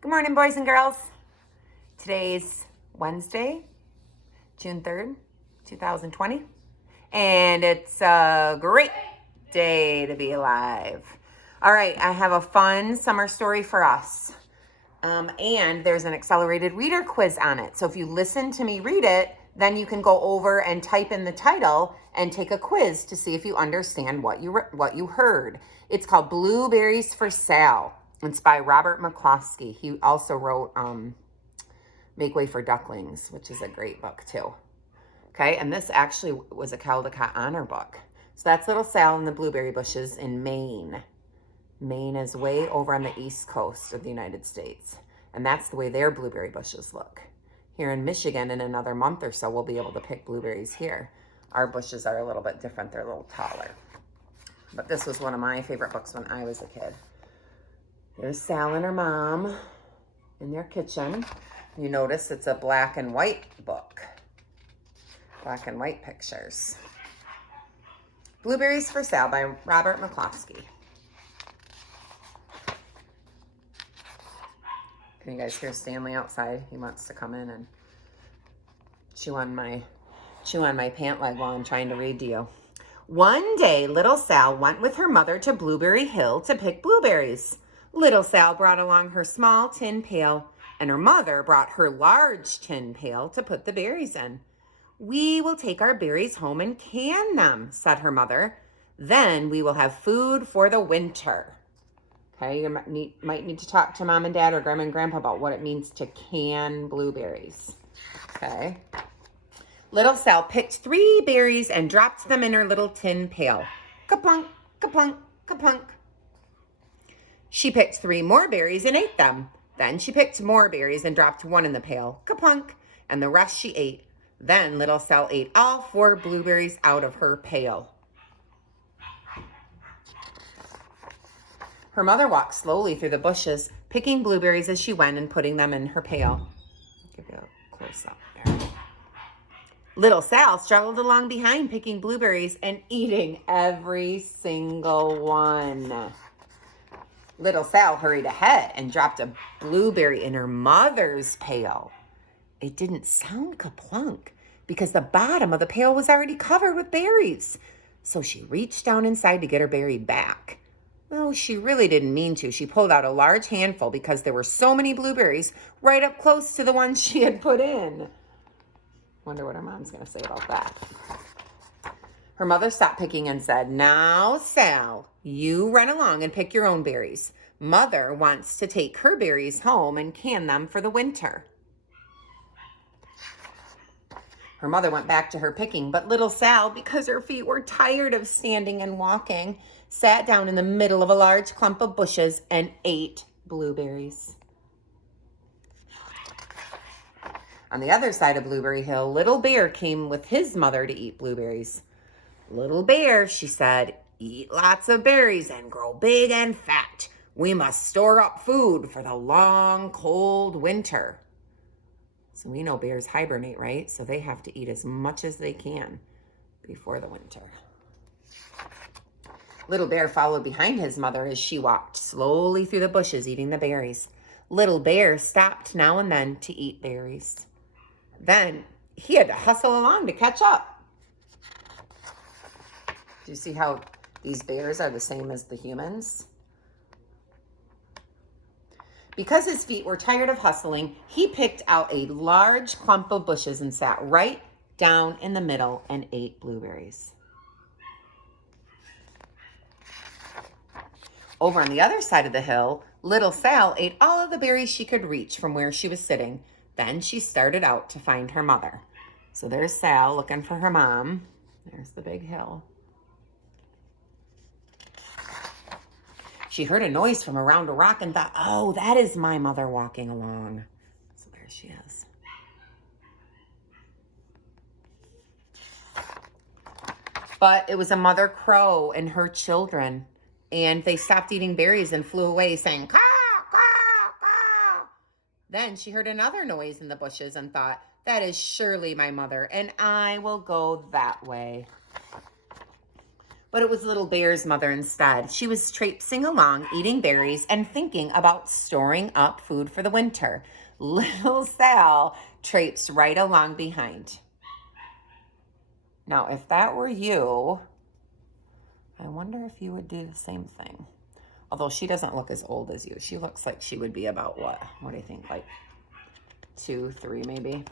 Good morning, boys and girls. Today's Wednesday, June 3rd, 2020, and it's a great day to be alive. All right, I have a fun summer story for us, and there's an accelerated reader quiz on it. So if you listen to me read it, then you can go over and type in the title and take a quiz to see if you understand what you heard. It's called Blueberries for Sale. It's by Robert McCloskey. He also wrote Make Way for Ducklings, which is a great book too. Okay, and this actually was a Caldecott Honor book. So that's Little Sal and the Blueberry Bushes in Maine. Maine is way over on the east coast of the United States. And that's the way their blueberry bushes look. Here in Michigan, in another month or so, we'll be able to pick blueberries here. Our bushes are a little bit different. They're a little taller. But this was one of my favorite books when I was a kid. There's Sal and her mom in their kitchen. You notice it's a black and white book. Black and white pictures. Blueberries for Sale by Robert McCloskey. Can you guys hear Stanley outside? He wants to come in and chew on my pant leg while I'm trying to read to you. One day, little Sal went with her mother to Blueberry Hill to pick blueberries. Little Sal brought along her small tin pail, and her mother brought her large tin pail to put the berries in. "We will take our berries home and can them," said her mother. "Then we will have food for the winter." Okay, you might need to talk to mom and dad or grandma and grandpa about what it means to can blueberries. Okay. Little Sal picked 3 berries and dropped them in her little tin pail. Ka-plunk, ka-plunk, ka-plunk. She picked 3 more berries and ate them. Then she picked more berries and dropped 1 in the pail. Ka-plunk. And the rest she ate. Then little Sal ate all 4 blueberries out of her pail. Her mother walked slowly through the bushes, picking blueberries as she went and putting them in her pail. I'll give you a close up there. Little Sal struggled along behind, picking blueberries and eating every single one. Little Sal hurried ahead and dropped a blueberry in her mother's pail. It didn't sound ka-plunk because the bottom of the pail was already covered with berries. So she reached down inside to get her berry back. Though she really didn't mean to, she pulled out a large handful because there were so many blueberries right up close to the ones she had put in. Wonder what her mom's going to say about that. Her mother stopped picking and said, "Now, Sal, you run along and pick your own berries. Mother wants to take her berries home and can them for the winter." Her mother went back to her picking, but little Sal, because her feet were tired of standing and walking, sat down in the middle of a large clump of bushes and ate blueberries. On the other side of Blueberry Hill, Little Bear came with his mother to eat blueberries. "Little Bear," she said, "eat lots of berries and grow big and fat. We must store up food for the long, cold winter." So we know bears hibernate, right? So they have to eat as much as they can before the winter. Little Bear followed behind his mother as she walked slowly through the bushes eating the berries. Little Bear stopped now and then to eat berries. Then he had to hustle along to catch up. Do you see how these bears are the same as the humans? Because his feet were tired of hustling, he picked out a large clump of bushes and sat right down in the middle and ate blueberries. Over on the other side of the hill, little Sal ate all of the berries she could reach from where she was sitting. Then she started out to find her mother. So there's Sal looking for her mom. There's the big hill. She heard a noise from around a rock and thought, "Oh, that is my mother walking along." So there she is. But it was a mother crow and her children, and they stopped eating berries and flew away saying, "Caw, caw, caw." Then she heard another noise in the bushes and thought, "That is surely my mother, and I will go that way." But it was Little Bear's mother instead. She was traipsing along, eating berries and thinking about storing up food for the winter. Little Sal traipsed right along behind. Now, if that were you, I wonder if you would do the same thing. Although she doesn't look as old as you. She looks like she would be about what? What do you think? Like 2, 3 maybe?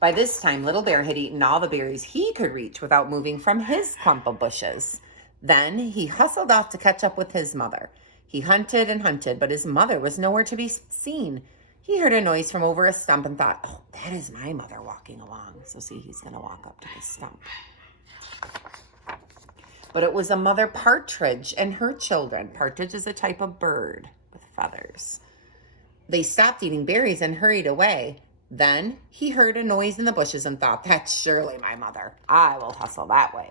By this time, Little Bear had eaten all the berries he could reach without moving from his clump of bushes. Then he hustled off to catch up with his mother. He hunted and hunted, but his mother was nowhere to be seen. He heard a noise from over a stump and thought, oh, that is my mother walking along. So see, he's going to walk up to the stump. But it was a mother partridge and her children. Partridge is a type of bird with feathers. They stopped eating berries and hurried away. Then he heard a noise in the bushes and thought, that's surely my mother. I will hustle that way.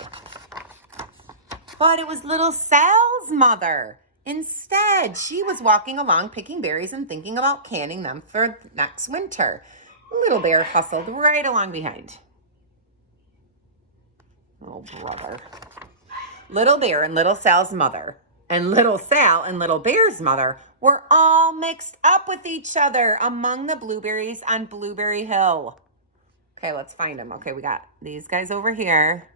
But it was Little Sal's mother. Instead, she was walking along picking berries and thinking about canning them for next winter. Little Bear hustled right along behind. Oh, brother. Little Bear and Little Sal's mother and Little Sal and Little Bear's mother were all mixed up with each other among the blueberries on Blueberry Hill. Okay, let's find them. Okay, we got these guys over here.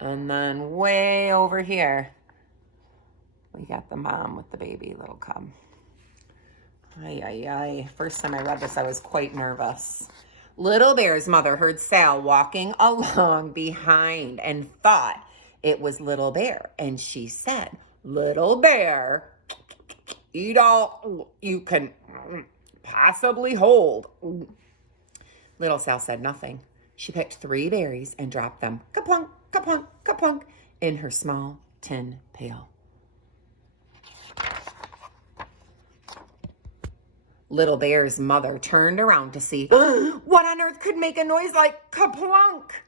And then way over here, we got the mom with the baby little cub. Ay, ay, ay. First time I read this, I was quite nervous. Little Bear's mother heard Sal walking along behind and thought it was Little Bear. And she said, Little Bear, eat all you can possibly hold. Little Sal said nothing. She picked 3 berries and dropped them, ka-plunk, ka-plunk, ka-plunk, in her small tin pail. Little Bear's mother turned around to see what on earth could make a noise like ka-plunk.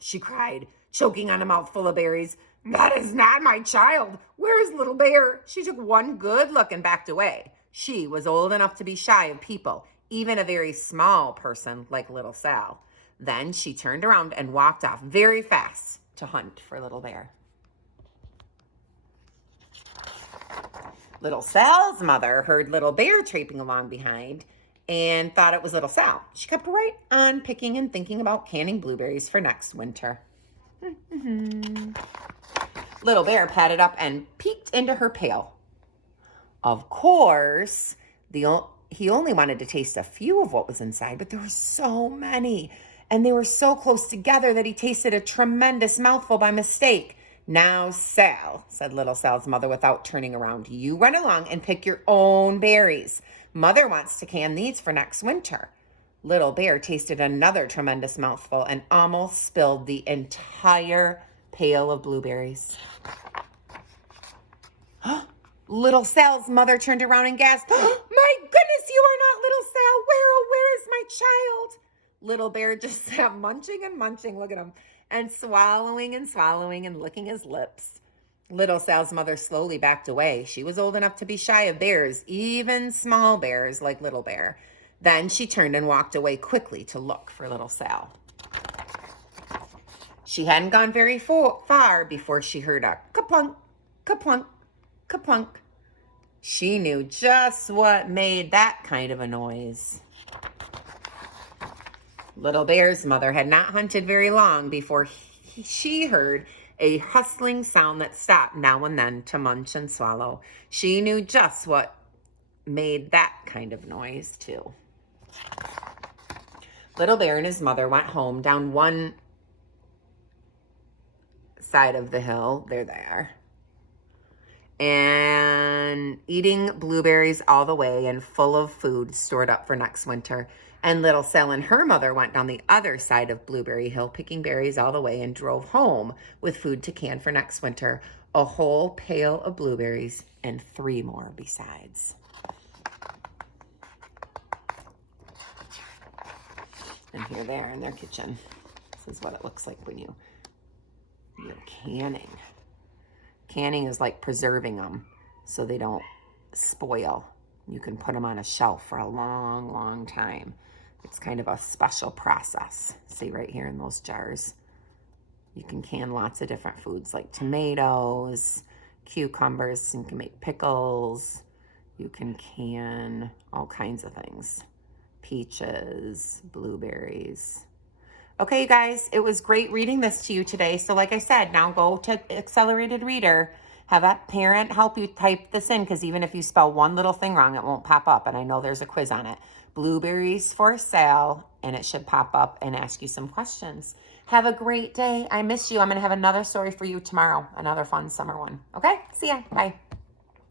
She cried, choking on a mouthful of berries. That is not my child. Where is Little Bear? She took one good look and backed away. She was old enough to be shy of people, even a very small person like Little Sal. Then she turned around and walked off very fast to hunt for Little Bear. Little Sal's mother heard Little Bear traipsing along behind and thought it was Little Sal. She kept right on picking and thinking about canning blueberries for next winter. Little Bear padded up and peeked into her pail. Of course, he only wanted to taste a few of what was inside, but there were so many, and they were so close together that he tasted a tremendous mouthful by mistake. Now, Sal, said Little Sal's mother without turning around, you run along and pick your own berries. Mother wants to can these for next winter. Little Bear tasted another tremendous mouthful and almost spilled the entire pail of blueberries. Little Sal's mother turned around and gasped, my goodness, you are not Little Sal. Where is my child? Little Bear just sat munching and munching, look at him, and swallowing and licking his lips. Little Sal's mother slowly backed away. She was old enough to be shy of bears, even small bears like Little Bear. Then she turned and walked away quickly to look for Little Sal. She hadn't gone very far before she heard a ka-plunk, ka-plunk, ka-plunk. She knew just what made that kind of a noise. Little Bear's mother had not hunted very long before she heard a hustling sound that stopped now and then to munch and swallow. She knew just what made that kind of noise, too. Little Bear and his mother went home down one side of the hill. There they are. And eating blueberries all the way and full of food stored up for next winter. And Little Sal and her mother went down the other side of Blueberry Hill, picking berries all the way, and drove home with food to can for next winter. A whole pail of blueberries and 3 more besides. And here they are in their kitchen. This is what it looks like when you're canning. Canning is like preserving them so they don't spoil. You can put them on a shelf for a long, long time. It's kind of a special process. See right here in those jars. You can can lots of different foods like tomatoes, cucumbers, and you can make pickles. You can can all kinds of things. Peaches, blueberries. Okay, you guys, it was great reading this to you today. So like I said, now go to Accelerated Reader. Have a parent help you type this in, because even if you spell one little thing wrong, it won't pop up. And I know there's a quiz on it. Blueberries for sale, and it should pop up and ask you some questions. Have a great day. I miss you. I'm going to have another story for you tomorrow, another fun summer one. Okay, see ya. Bye.